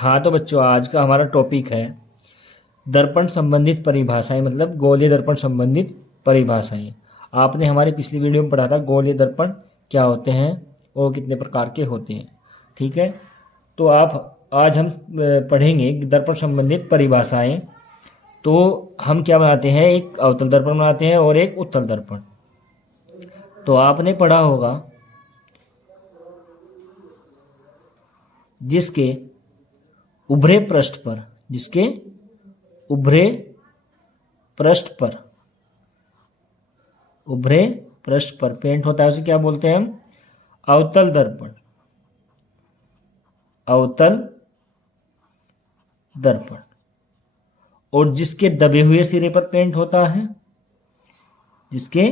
हाँ तो बच्चों, आज का हमारा टॉपिक है दर्पण संबंधित परिभाषाएं, मतलब गोलीय दर्पण संबंधित परिभाषाएं। आपने हमारी पिछली वीडियो में पढ़ा था गोलीय दर्पण क्या होते हैं और कितने प्रकार के होते हैं। ठीक है, तो आज हम पढ़ेंगे दर्पण संबंधित परिभाषाएं। तो हम क्या बनाते हैं, एक अवतल दर्पण बनाते हैं और एक उत्तल दर्पण। तो आपने पढ़ा होगा जिसके उभरे पृष्ठ पर पेंट होता है, उसे क्या बोलते हैं हम? अवतल दर्पण। और जिसके दबे हुए सिरे पर पेंट होता है, जिसके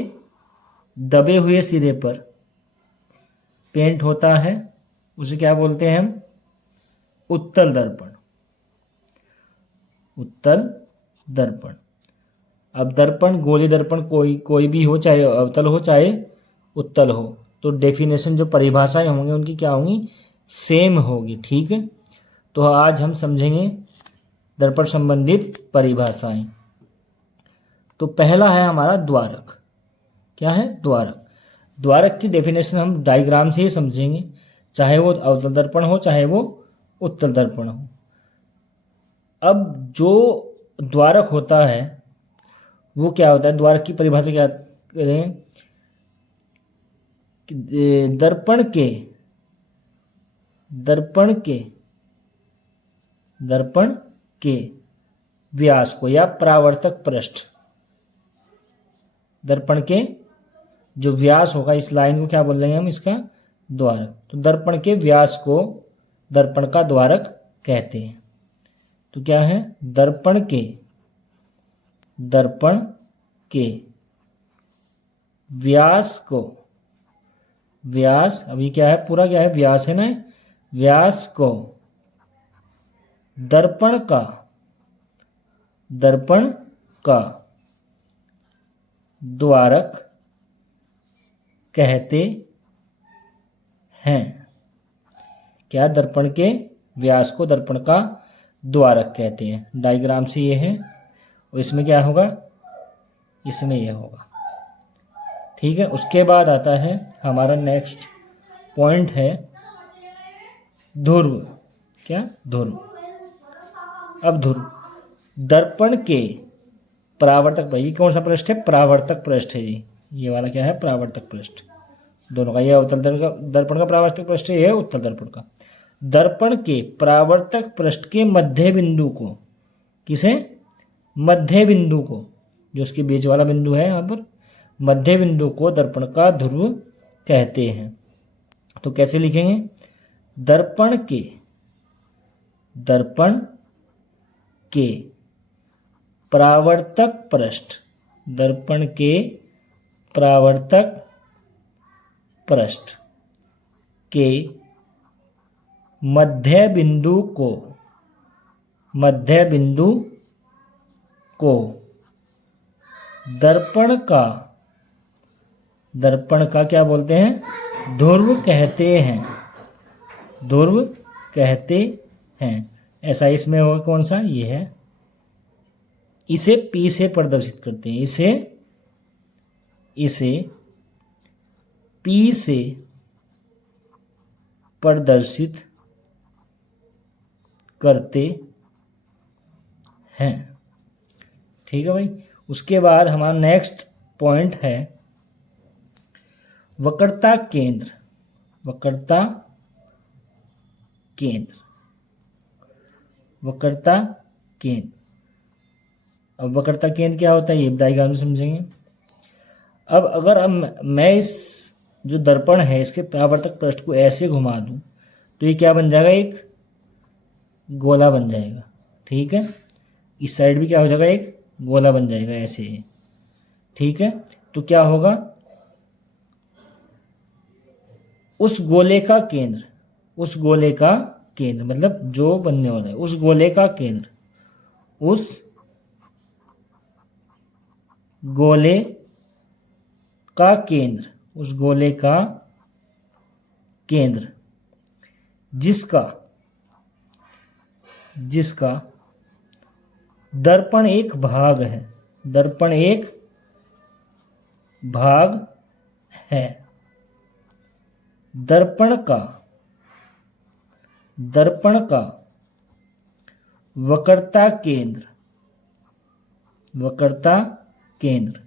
दबे हुए सिरे पर पेंट होता है, उसे क्या बोलते हैं हम? उत्तल दर्पण। अब दर्पण, गोलीय दर्पण कोई भी हो, चाहे अवतल हो चाहे उत्तल हो, तो डेफिनेशन जो परिभाषाएं होंगी उनकी क्या होंगी? सेम होगी। ठीक है, तो आज हम समझेंगे दर्पण संबंधित परिभाषाएं। तो पहला है हमारा द्वारक। क्या है? द्वारक की डेफिनेशन हम डायग्राम से ही समझेंगे, चाहे वो अवतल दर्पण हो चाहे वो उत्तल दर्पण हो। अब जो द्वारक होता है वो क्या होता है? द्वारक की परिभाषा क्या करें? दर्पण के व्यास को या परावर्तक पृष्ठ, दर्पण के जो व्यास होगा, इस लाइन को क्या बोल रहे हैं हम? इसका द्वारक। तो दर्पण के व्यास को दर्पण का द्वारक कहते हैं। तो क्या है? दर्पण के व्यास अभी क्या है? पूरा क्या है? व्यास है ना, व्यास को दर्पण का द्वारक कहते हैं। क्या? दर्पण के व्यास को दर्पण का द्वारक कहते हैं। डायग्राम से ये है, और इसमें क्या होगा? इसमें यह होगा। ठीक है, उसके बाद आता है हमारा नेक्स्ट पॉइंट है ध्रुव। क्या? ध्रुव। अब ध्रुव दर्पण के परावर्तक, ये कौन सा पृष्ठ है? परावर्तक पृष्ठ है जी। ये वाला क्या है? परावर्तक पृष्ठ दोनों का। ये अवतल दर्पण का परावर्तक पृष्ठ है, ये उत्तल दर्पण का। दर्पण के परावर्तक पृष्ठ के मध्य बिंदु को, किसे? मध्य बिंदु को, जो उसके बीच वाला बिंदु है यहाँ पर, मध्य बिंदु को दर्पण का ध्रुव कहते हैं। तो कैसे लिखेंगे? दर्पण के परावर्तक पृष्ठ, दर्पण के परावर्तक पृष्ठ के मध्य बिंदु को दर्पण का क्या बोलते हैं? ध्रुव कहते हैं। ऐसा इसमें होगा कौन सा? ये है। इसे P से प्रदर्शित करते हैं, इसे P से प्रदर्शित करते हैं। ठीक है भाई। उसके बाद हमारा नेक्स्ट पॉइंट है वक्रता केंद्र। अब वक्रता केंद्र क्या होता है, ये डायग्राम में समझेंगे। अब अगर मैं इस जो दर्पण है इसके परावर्तक पृष्ठ को ऐसे घुमा दूं तो ये क्या बन जाएगा? एक गोला बन जाएगा। ठीक है, इस साइड भी क्या हो जाएगा? एक गोला बन जाएगा ऐसे ही। ठीक है, तो क्या होगा? उस गोले का केंद्र मतलब जो बनने वाला है, उस गोले का केंद्र, उस गोले का केंद्र जिसका जिसका दर्पण एक भाग है, दर्पण एक भाग है। दर्पण का वक्रता केंद्र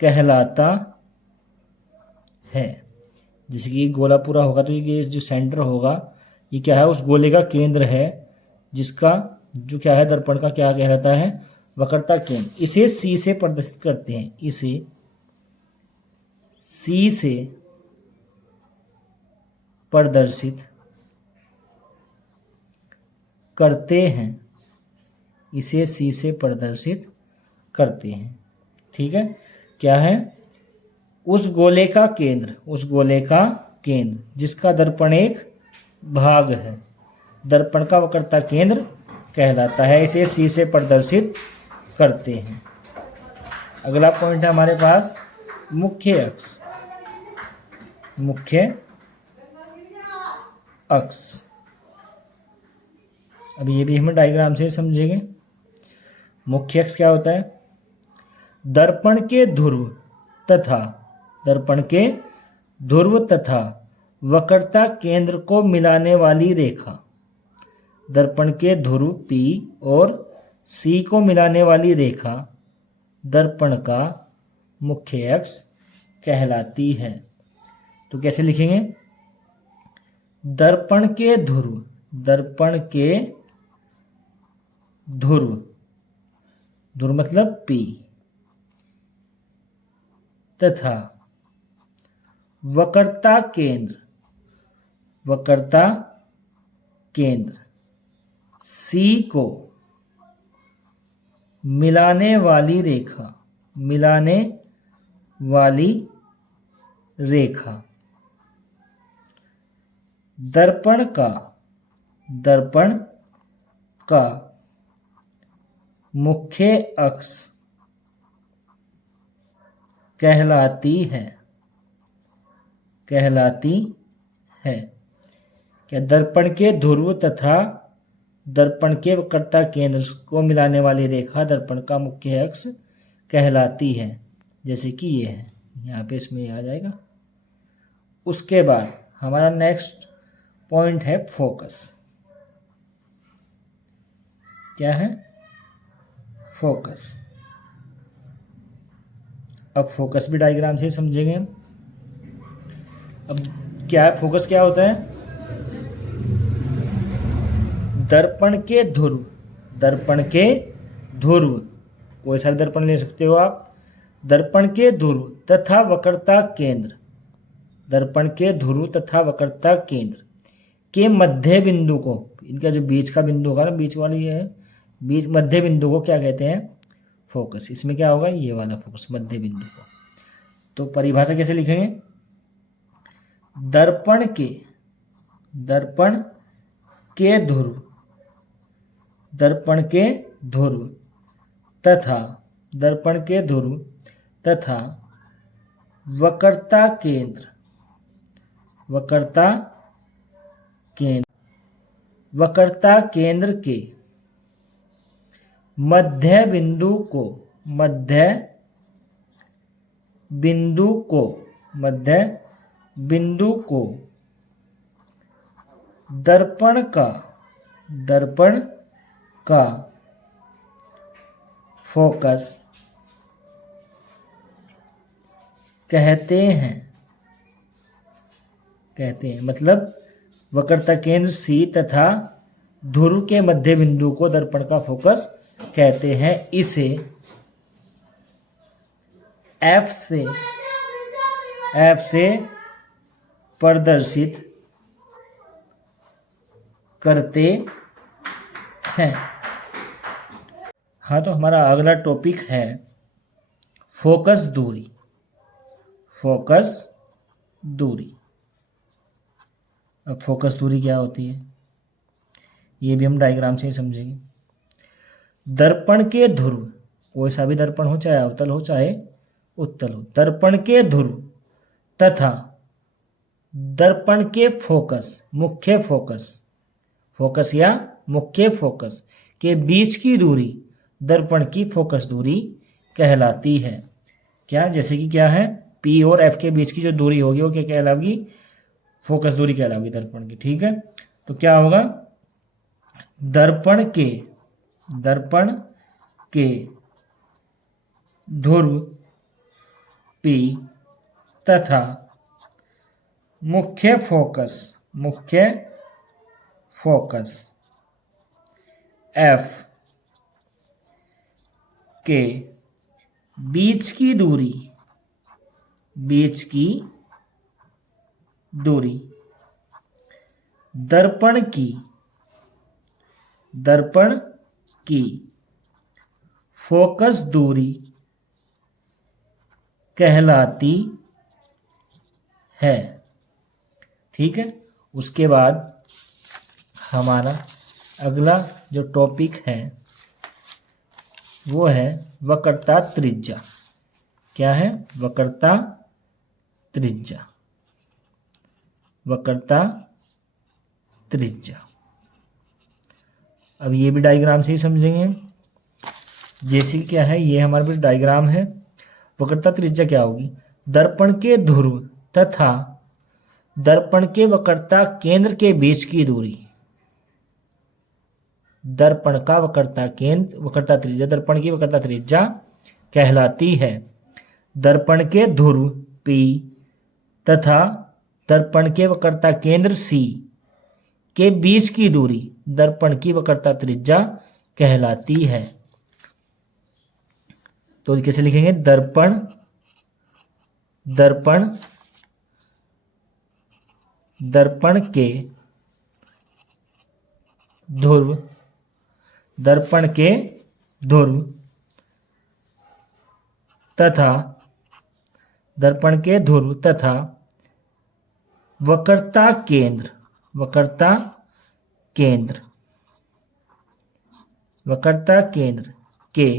कहलाता है। जैसे कि गोला पूरा होगा तो ये जो सेंटर होगा ये क्या है, उस गोले का केंद्र है, जिसका जो क्या है दर्पण का क्या कहलाता है, वक्रता केंद्र। इसे सी से प्रदर्शित करते हैं, इसे सी से प्रदर्शित करते हैं, इसे सी से प्रदर्शित करते हैं। ठीक है, क्या है, उस गोले का केंद्र जिसका दर्पण एक भाग है, दर्पण का वक्रता केंद्र कहलाता है, इसे सी से प्रदर्शित करते हैं। अगला पॉइंट है हमारे पास मुख्य अक्ष। अब ये भी हम डायग्राम से समझेंगे। मुख्य अक्ष क्या होता है, दर्पण के ध्रुव तथा वक्रता केंद्र को मिलाने वाली रेखा। दर्पण के ध्रुव P और C को मिलाने वाली रेखा दर्पण का मुख्य अक्ष कहलाती है। तो कैसे लिखेंगे, दर्पण के ध्रुव मतलब P तथा वक्रता केंद्र C को मिलाने वाली रेखा दर्पण का मुख्य अक्ष कहलाती है। क्या दर्पण के ध्रुव तथा दर्पण के वक्रता केंद्र को मिलाने वाली रेखा दर्पण का मुख्य अक्ष कहलाती है, जैसे कि ये है, यहाँ पे इसमें आ जाएगा। उसके बाद हमारा नेक्स्ट पॉइंट है फोकस। क्या है, फोकस। अब फोकस भी डायग्राम से समझेंगे। अब क्या है फोकस, क्या होता है, दर्पण के ध्रुव कोई सारे दर्पण ले सकते हो आप। दर्पण के ध्रुव तथा वक्रता केंद्र, दर्पण के ध्रुव तथा वक्रता केंद्र के मध्य बिंदु को, इनका जो बीच का बिंदु होगा ना, बीच वाली ये है, बीच मध्य बिंदु को क्या कहते हैं, फोकस। इसमें क्या होगा, ये वाला फोकस, मध्य बिंदु को। तो परिभाषा कैसे लिखेंगे, दर्पण के ध्रुव तथा वक्रता केंद्र के मध्य बिंदु को दर्पण का फोकस कहते हैं। मतलब वक्रता केंद्र C तथा ध्रुव के मध्य बिंदु को दर्पण का फोकस कहते हैं। इसे F से प्रदर्शित करते हैं। हाँ, तो हमारा अगला टॉपिक है फोकस दूरी। अब फोकस दूरी क्या होती है, ये भी हम डायग्राम से ही समझेंगे। दर्पण के ध्रुव, कोई सा भी दर्पण हो, चाहे अवतल हो चाहे उत्तल हो, दर्पण के ध्रुव तथा दर्पण के फोकस, मुख्य फोकस या मुख्य फोकस के बीच की दूरी दर्पण की फोकस दूरी कहलाती है। क्या, जैसे कि क्या है, P और F के बीच की जो दूरी होगी वो क्या कहलाएगी, फोकस दूरी कहलाएगी दर्पण की। ठीक है, तो क्या होगा, दर्पण के ध्रुव P तथा मुख्य फोकस F के बीच की दूरी दर्पण की फोकस दूरी कहलाती है। ठीक है, उसके बाद हमारा अगला जो टॉपिक है वो है वक्रता त्रिज्या। क्या है, वक्रता त्रिज्या। अब ये भी डायग्राम से ही समझेंगे। जैसे कि क्या है, ये हमारे पास डायग्राम है। वक्रता त्रिज्या क्या होगी, दर्पण के ध्रुव तथा दर्पण के वक्रता केंद्र के बीच की दूरी। दर्पण का वक्रता केंद्र, वक्रता त्रिज्या, दर्पण की वक्रता त्रिज्या कहलाती है। दर्पण के ध्रुव P तथा दर्पण के वक्रता केंद्र C के बीच की दूरी दर्पण की वक्रता त्रिज्या कहलाती है। तो कैसे लिखेंगे, दर्पण के ध्रुव तथा वक्रता केंद्र के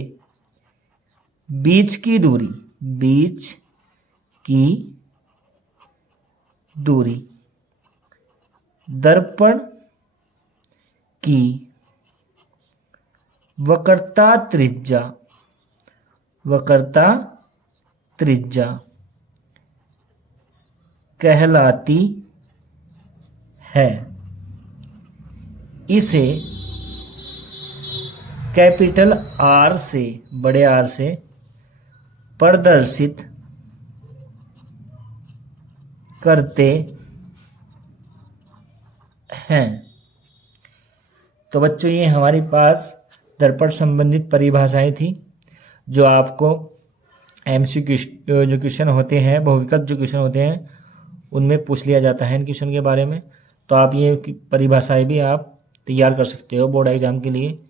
बीच की दूरी दर्पण की वक्रता त्रिज्या कहलाती है। इसे कैपिटल R से, बड़े R से प्रदर्शित करते हैं। तो बच्चों, ये हमारे पास दर्पण संबंधित परिभाषाएं थी जो आपको MCQ जो क्वेश्चन होते हैं, बहुविकल्प जो क्वेश्चन होते हैं, उनमें पूछ लिया जाता है इन क्वेश्चन के बारे में। तो आप ये परिभाषाएं भी आप तैयार कर सकते हो बोर्ड एग्जाम के लिए।